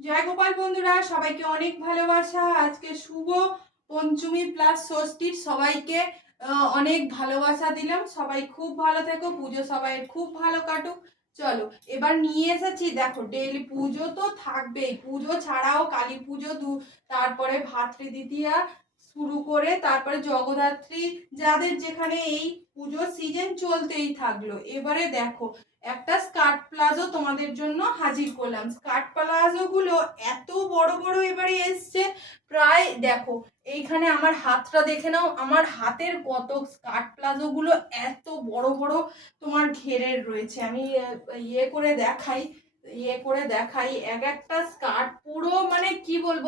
জয় গোপাল বন্ধুরা, সবাইকে অনেক ভালোবাসা। আজকে শুভ পঞ্চমী প্লাস ষষ্ঠীর সবাইকে অনেক ভালোবাসা দিলাম। সবাই খুব ভালো থেকো, পুজো সবাই খুব ভালো কাটুক। চলো, এবার নিয়ে এসেছি, দেখো ডেলি পুজো তো থাকবেই। পুজো ছাড়াও কালী পুজো দু, তারপরে ভাতৃ দ্বিতীয়া শুরু করে তারপরে জগদ্ধাত্রী, যাদের যেখানে এই পুজোর সিজন চলতেই থাকল। এবারে দেখো, একটা প্লাজো তোমাদের জন্য হাজির করলাম। স্কার্ট প্লাজো গুলো এত বড় বড় এবারে এসছে, প্রায় দেখো, এইখানে আমার হাতটা দেখে নাও, আমার হাতের কত স্কার্ট প্লাজো গুলো এত বড় বড় তোমার ঘেরের রয়েছে। আমি ইয়ে করে দেখাই ইয়ে করে দেখাই, এক একটা স্কার্ট পুরো মানে কি বলব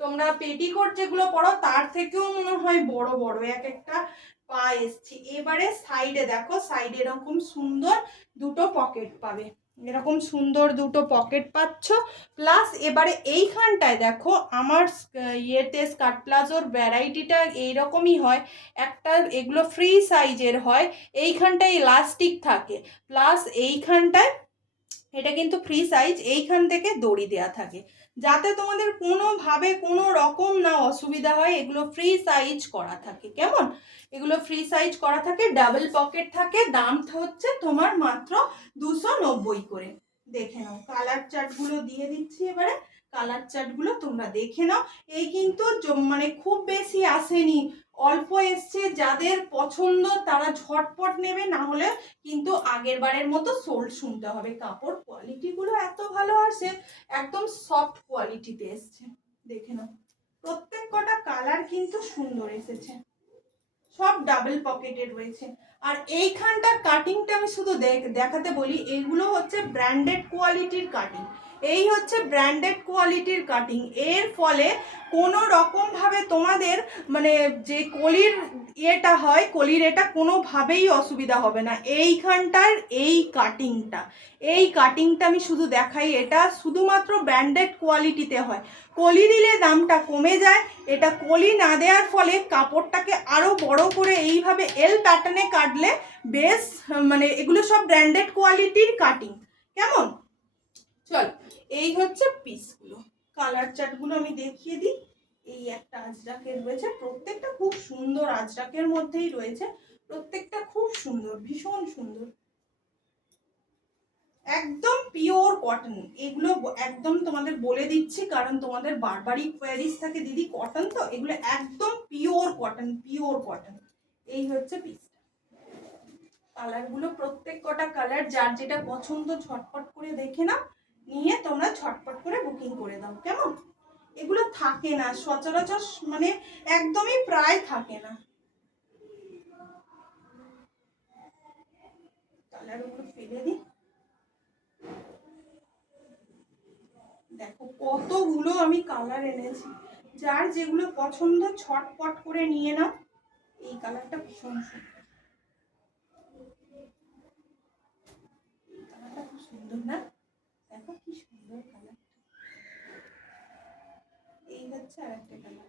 তোমরা পেটিকোট যেগুলো পরো, তার থেকেও মনে হয় বড় বড়। এক একটা পা এসছে। এবারে সাইডে দেখো সাইডে এরকম সুন্দর দুটো পকেট পাবে। এরকম সুন্দর দুটো পকেট পাচ্ছ। প্লাস এবারে এইখানটায় দেখো, আমার ইয়েতে স্কার্ট প্লাজোর ভ্যারাইটিটা এইরকমই হয়। একটা এগুলো ফ্রি সাইজের হয়। এইখানটায় ইলাস্টিক থাকে। প্লাস এইখানটায় এটা কিন্তু ফ্রি সাইজ এইখান থেকে দড়ি দেওয়া থাকে। যাতে তোমাদের কোনোভাবে কোনো রকম না অসুবিধা হয়, এগুলো ফ্রি সাইজ করা থাকে। কেমন? এগুলো ফ্রি সাইজ করা থাকে ডাবল পকেট থাকে দাম হচ্ছে তোমার মাত্র দুশো নব্বই করে। দেখে নাও। কালার চার্টগুলো দিয়ে দিচ্ছি এবারে। কালার চার্টগুলো তোমরা দেখে নাও। এই কিন্তু মানে খুব বেশি আসেনি। অল্প এসছে। যাদের পছন্দ তারা ঝটপট নেবে, না হলে কিন্তু আগের বারের মতো সোল্ড শুনতে হবে। কাপড় কোয়ালিটিগুলো এত ভালো আসে, একদম সফট কোয়ালিটিতে এসছে। দেখে নাও। প্রত্যেক কটা কালার কিন্তু সুন্দর এসেছে। সব ডাবল পকেটেড রয়েছে। আর এইখানটার কাটিংটা আমি শুধু দেখ- দেখাতে বলি, এগুলো হচ্ছে ব্র্যান্ডেড কোয়ালিটির কাটিং এই হচ্ছে ব্র্যান্ডেড কোয়ালিটির কাটিং এর ফলে কোনো রকমভাবে তোমাদের মানে যে কলির ইয়েটা হয়, কলির এটা কোনোভাবেই অসুবিধা হবে না। এইখানটার এই কাটিংটা এই কাটিংটা আমি শুধু দেখাই, এটা শুধুমাত্র ব্র্যান্ডেড কোয়ালিটিতে হয়। কলি দিলে দামটা কমে যায়, এটা কলি না দেওয়ার ফলে কাপড়টাকে আরও বড় করে এইভাবে এল প্যাটার্নে কাটলে বেশ মানে এগুলো সব ব্র্যান্ডেড কোয়ালিটির কাটিং কেমন? চল, এই হচ্ছে পিসগুলো কালার চার্টগুলো আমি দেখিয়ে দিই। এই একটা আজরাকের রয়েছে। প্রত্যেকটা খুব সুন্দর আজরাকের মধ্যেই রয়েছে। প্রত্যেকটা খুব সুন্দর, ভীষণ সুন্দর। একদম পিওর কটন এগুলো একদম তোমাদের বলে দিচ্ছি, কারণ তোমাদের বারবারই কোয়ারিজ থাকে। দিদি কটন তো? এগুলো একদম পিওর কটন পিওর কটন এই হচ্ছে পিসটা কালারগুলো প্রত্যেক কটা কালার যার যেটা পছন্দ, ঝটপট করে দেখে নাও। নিয়ে তোমরা ঝটপট করে বুকিং করে দাও, কেমন? এগুলো থাকে না, সচরাচর মানে একদমই প্রায় থাকে না। ফেলে দেখো কতগুলো আমি কালার এনেছি। যার যেগুলো পছন্দ, ছটপট করে নিয়ে নাও। এই কালারটা ভীষণ সুন্দর এই কালারটা খুব সুন্দর না দেখো কি সুন্দর কালার এই হচ্ছে আর একটা কালার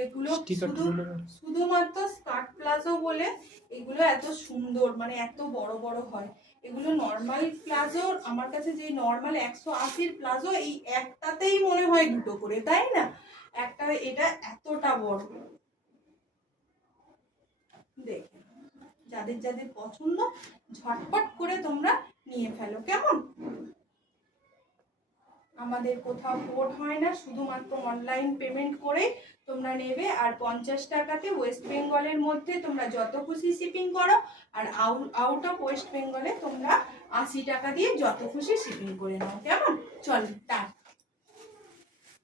এগুলো শুধু শুধুমাত্র স্কার্ট প্লাজো বলে এগুলো এত সুন্দর মানে এত বড় বড় হয়। এগুলো নর্মাল প্লাজো আমার কাছে যে নর্মাল একশো আশির প্লাজো এই একটাতেই মনে হয় দুটো করে তাই না? একটা এটা এতটা বড়। দেখে যাদের যাদের পছন্দ ঝটপট করে তোমরা নিয়ে ফেলো কেমন? আমাদের কোথাও কোর্ট হয় না, শুধুমাত্র অনলাইন পেমেন্ট করে তোমরা নেবে। আর পঞ্চাশ টাকাতে ওয়েস্ট বেঙ্গলের মধ্যে তোমরা যত খুশি শিপিং করো, আর আউট অফ ওয়েস্ট বেঙ্গলে তোমরা আশি টাকা দিয়ে যত খুশি শিপিং করে নাও। কেমন? চল, টাটা।